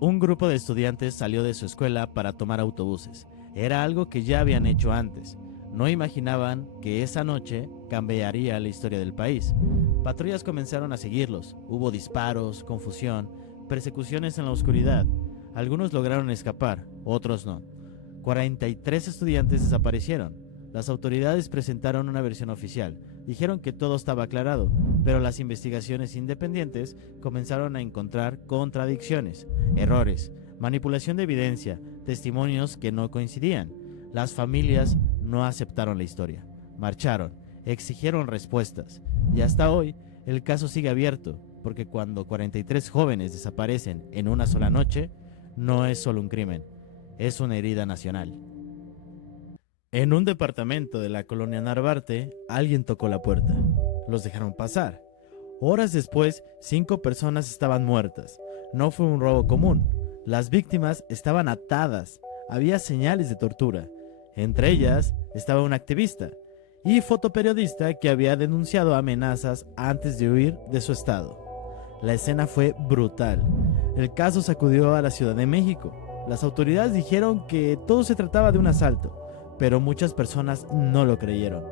Un grupo de estudiantes salió de su escuela para tomar autobuses. Era algo que ya habían hecho antes. No imaginaban que esa noche cambiaría la historia del país. Patrullas comenzaron a seguirlos. Hubo disparos, confusión, persecuciones en la oscuridad. Algunos lograron escapar, otros no. 43 estudiantes desaparecieron. Las autoridades presentaron una versión oficial. Dijeron que todo estaba aclarado, pero las investigaciones independientes comenzaron a encontrar contradicciones, errores, manipulación de evidencia, testimonios que no coincidían. Las familias no aceptaron la historia, marcharon, exigieron respuestas, y hasta hoy el caso sigue abierto, porque cuando 43 jóvenes desaparecen en una sola noche, no es solo un crimen, es una herida nacional. En un departamento de la colonia Narvarte, alguien tocó la puerta. Los dejaron pasar. Horas después, 5 personas estaban muertas. No fue un robo común. Las víctimas estaban atadas. Había señales de tortura. Entre ellas estaba un activista y fotoperiodista que había denunciado amenazas antes de huir de su estado. La escena fue brutal. El caso sacudió a la Ciudad de México. Las autoridades dijeron que todo se trataba de un asalto, pero muchas personas no lo creyeron.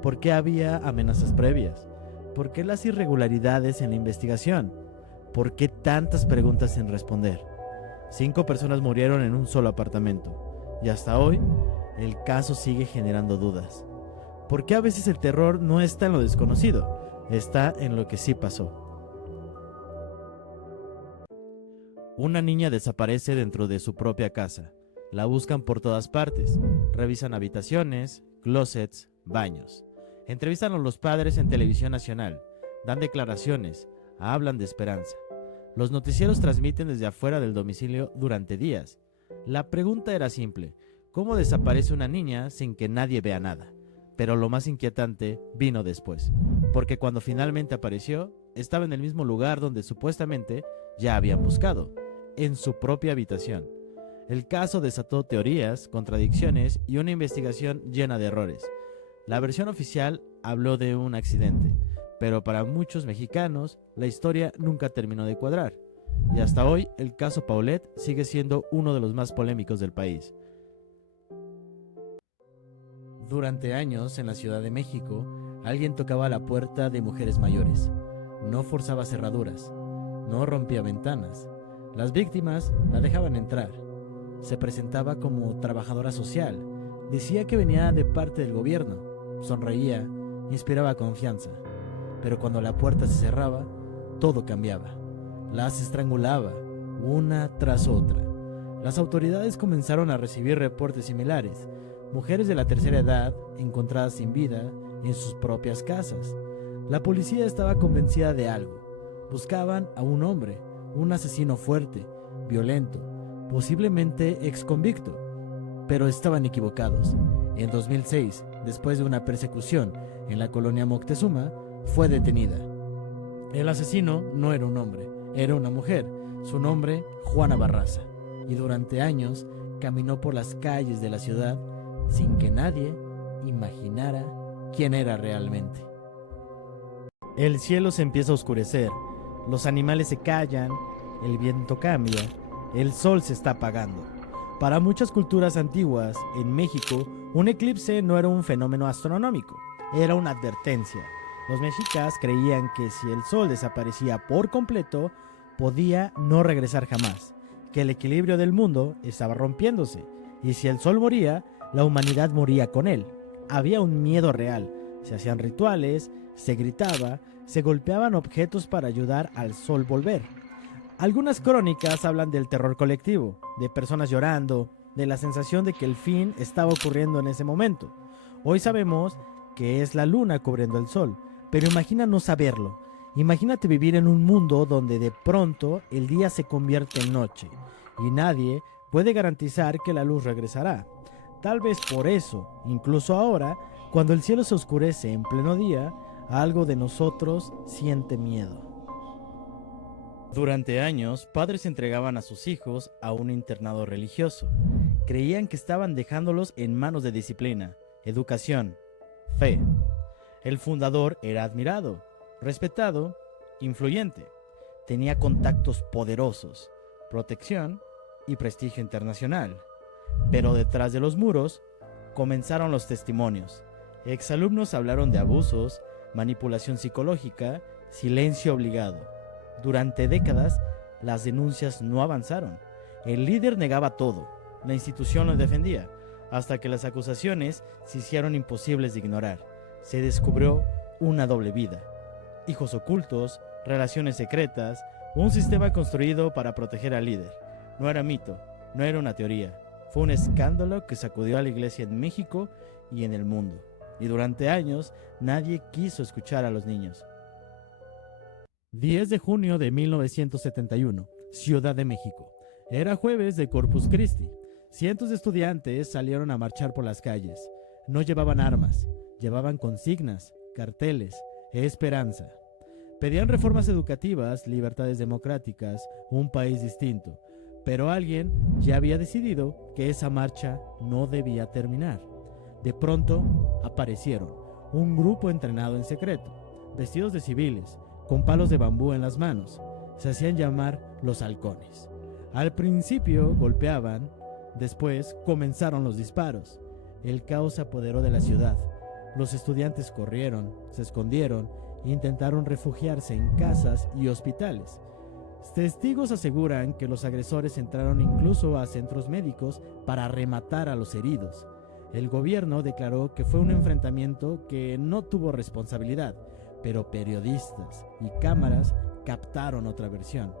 ¿Por qué había amenazas previas? ¿Por qué las irregularidades en la investigación? ¿Por qué tantas preguntas sin responder? 5 personas murieron en un solo apartamento, y hasta hoy el caso sigue generando dudas. ¿Por qué a veces el terror no está en lo desconocido? Está en lo que sí pasó. Una niña desaparece dentro de su propia casa. La buscan por todas partes. Revisan habitaciones, closets, baños. Entrevistan a los padres en televisión nacional. Dan declaraciones. Hablan de esperanza. Los noticieros transmiten desde afuera del domicilio durante días. La pregunta era simple: ¿cómo desaparece una niña sin que nadie vea nada? Pero lo más inquietante vino después, porque cuando finalmente apareció, estaba en el mismo lugar donde supuestamente ya habían buscado, en su propia habitación. El caso desató teorías, contradicciones y una investigación llena de errores. La versión oficial habló de un accidente, pero para muchos mexicanos la historia nunca terminó de cuadrar. Y hasta hoy el caso Paulette sigue siendo uno de los más polémicos del país. Durante años en la Ciudad de México, alguien tocaba la puerta de mujeres mayores. No forzaba cerraduras, no rompía ventanas. Las víctimas la dejaban entrar. Se presentaba como trabajadora social, decía que venía de parte del gobierno, sonreía, inspiraba confianza. Pero cuando la puerta se cerraba, todo cambiaba. Las estrangulaba, una tras otra. Las autoridades comenzaron a recibir reportes similares. Mujeres de la tercera edad encontradas sin vida en sus propias casas. La policía estaba convencida de algo. Buscaban a un hombre, un asesino fuerte, violento, posiblemente exconvicto, pero estaban equivocados. En 2006, después de una persecución en la colonia Moctezuma, fue detenida. El asesino no era un hombre, era una mujer, su nombre Juana Barraza, y durante años caminó por las calles de la ciudad sin que nadie imaginara quién era realmente. El cielo se empieza a oscurecer, los animales se callan, el viento cambia, el sol se está apagando. Para muchas culturas antiguas, en México, un eclipse no era un fenómeno astronómico, era una advertencia. Los mexicas creían que si el sol desaparecía por completo, podía no regresar jamás, que el equilibrio del mundo estaba rompiéndose, y si el sol moría, la humanidad moría con él. Había un miedo real, se hacían rituales, se gritaba, se golpeaban objetos para ayudar al sol volver. Algunas crónicas hablan del terror colectivo, de personas llorando, de la sensación de que el fin estaba ocurriendo en ese momento. Hoy sabemos que es la luna cubriendo el sol, pero imagina no saberlo. Imagínate vivir en un mundo donde de pronto el día se convierte en noche y nadie puede garantizar que la luz regresará. Tal vez por eso, incluso ahora, cuando el cielo se oscurece en pleno día, algo de nosotros siente miedo. Durante años, padres entregaban a sus hijos a un internado religioso. Creían que estaban dejándolos en manos de disciplina, educación, fe. El fundador era admirado, respetado, influyente. Tenía contactos poderosos, protección y prestigio internacional. Pero detrás de los muros comenzaron los testimonios. Exalumnos hablaron de abusos, manipulación psicológica, silencio obligado. Durante décadas, las denuncias no avanzaron. El líder negaba todo. La institución lo defendía, hasta que las acusaciones se hicieron imposibles de ignorar. Se descubrió una doble vida. Hijos ocultos, relaciones secretas, un sistema construido para proteger al líder. No era mito, no era una teoría. Fue un escándalo que sacudió a la iglesia en México y en el mundo. Y durante años nadie quiso escuchar a los niños. 10 de junio de 1971, Ciudad de México. Era jueves de Corpus Christi. Cientos de estudiantes salieron a marchar por las calles. No llevaban armas, llevaban consignas, carteles, esperanza. Pedían reformas educativas, libertades democráticas, un país distinto. Pero alguien ya había decidido que esa marcha no debía terminar. De pronto aparecieron un grupo entrenado en secreto, vestidos de civiles, con palos de bambú en las manos. Se hacían llamar los halcones. Al principio golpeaban, después comenzaron los disparos. El caos se apoderó de la ciudad. Los estudiantes corrieron, se escondieron e intentaron refugiarse en casas y hospitales. Testigos aseguran que los agresores entraron incluso a centros médicos para rematar a los heridos. El gobierno declaró que fue un enfrentamiento que no tuvo responsabilidad, pero periodistas y cámaras captaron otra versión.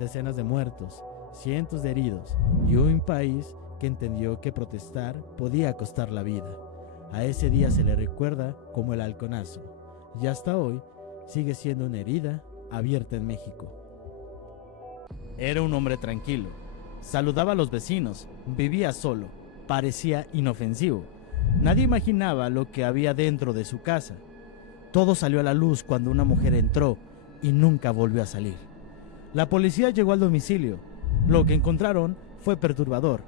Decenas de muertos, cientos de heridos y un país que entendió que protestar podía costar la vida. A ese día se le recuerda como el halconazo, y hasta hoy sigue siendo una herida abierta en México. Era un hombre tranquilo, saludaba a los vecinos, vivía solo, parecía inofensivo. Nadie imaginaba lo que había dentro de su casa. Todo salió a la luz cuando una mujer entró y nunca volvió a salir. La policía llegó al domicilio. Lo que encontraron fue perturbador.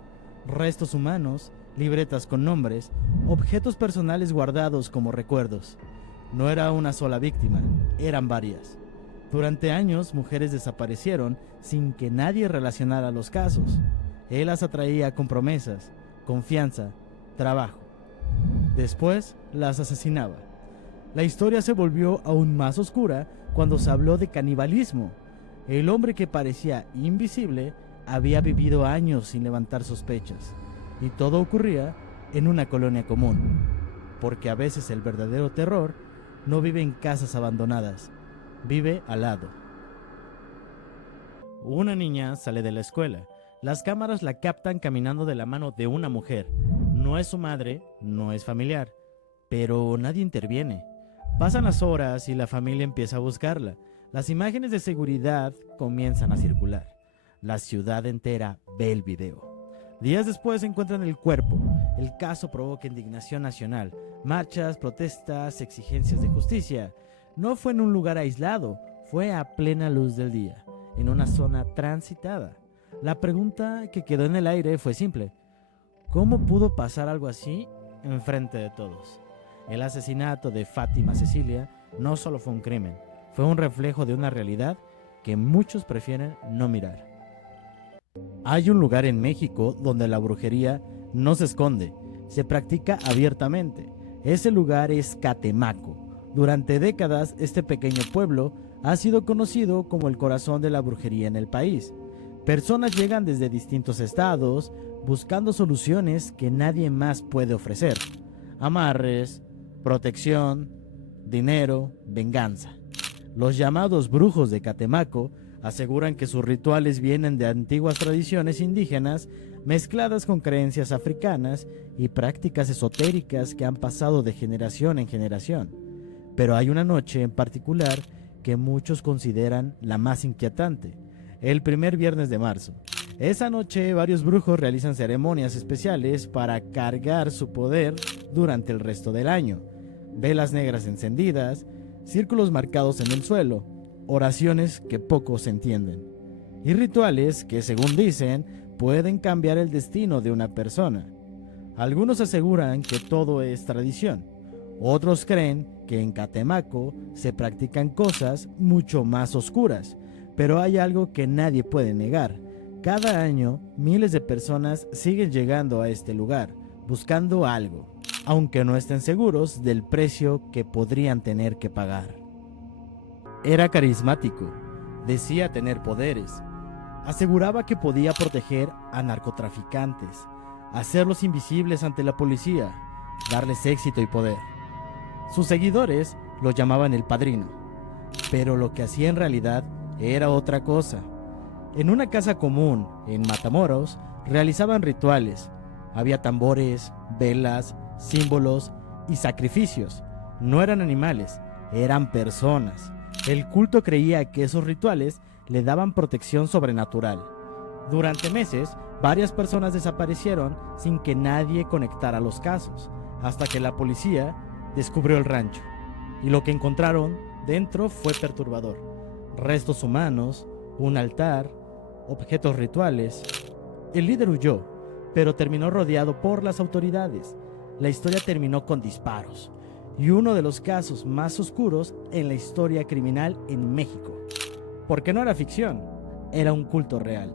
Restos humanos, libretas con nombres, objetos personales guardados como recuerdos. No era una sola víctima, eran varias. Durante años, mujeres desaparecieron sin que nadie relacionara los casos. Él las atraía con promesas, confianza, trabajo. Después, las asesinaba. La historia se volvió aún más oscura cuando se habló de canibalismo. El hombre que parecía invisible había vivido años sin levantar sospechas, y todo ocurría en una colonia común, porque a veces el verdadero terror no vive en casas abandonadas, vive al lado. Una niña sale de la escuela. Las cámaras la captan caminando de la mano de una mujer. No es su madre, no es familiar, pero nadie interviene. Pasan las horas y la familia empieza a buscarla. Las imágenes de seguridad comienzan a circular. La ciudad entera ve el video. Días después encuentran el cuerpo. El caso provoca indignación nacional, marchas, protestas, exigencias de justicia. No fue en un lugar aislado, fue a plena luz del día, en una zona transitada. La pregunta que quedó en el aire fue simple: ¿cómo pudo pasar algo así enfrente de todos? El asesinato de Fátima Cecilia no solo fue un crimen, fue un reflejo de una realidad que muchos prefieren no mirar. Hay un lugar en México donde la brujería no se esconde, se practica abiertamente. Ese lugar es Catemaco. Durante décadas, este pequeño pueblo ha sido conocido como el corazón de la brujería en el país. Personas llegan desde distintos estados buscando soluciones que nadie más puede ofrecer. Amarres, protección, dinero, venganza. Los llamados brujos de Catemaco aseguran que sus rituales vienen de antiguas tradiciones indígenas mezcladas con creencias africanas y prácticas esotéricas que han pasado de generación en generación. Pero hay una noche en particular que muchos consideran la más inquietante: el primer viernes de marzo. Esa noche varios brujos realizan ceremonias especiales para cargar su poder durante el resto del año. Velas negras encendidas, círculos marcados en el suelo, oraciones que pocos entienden, y rituales que, según dicen, pueden cambiar el destino de una persona. Algunos aseguran que todo es tradición. Otros creen que en Catemaco se practican cosas mucho más oscuras, pero hay algo que nadie puede negar: Cada año, miles de personas siguen llegando a este lugar, buscando algo, aunque no estén seguros del precio que podrían tener que pagar. Era carismático, decía tener poderes, aseguraba que podía proteger a narcotraficantes, hacerlos invisibles ante la policía, darles éxito y poder. Sus seguidores lo llamaban el Padrino, pero lo que hacía en realidad era otra cosa. En una casa común, en Matamoros, realizaban rituales. Había tambores, velas, símbolos y sacrificios. No eran animales, eran personas. El culto creía que esos rituales le daban protección sobrenatural. Durante meses, varias personas desaparecieron sin que nadie conectara los casos, hasta que la policía descubrió el rancho. Y lo que encontraron dentro fue perturbador. Restos humanos, un altar, objetos rituales. El líder huyó, pero terminó rodeado por las autoridades. La historia terminó con disparos y uno de los casos más oscuros en la historia criminal en México. Porque no era ficción, era un culto real.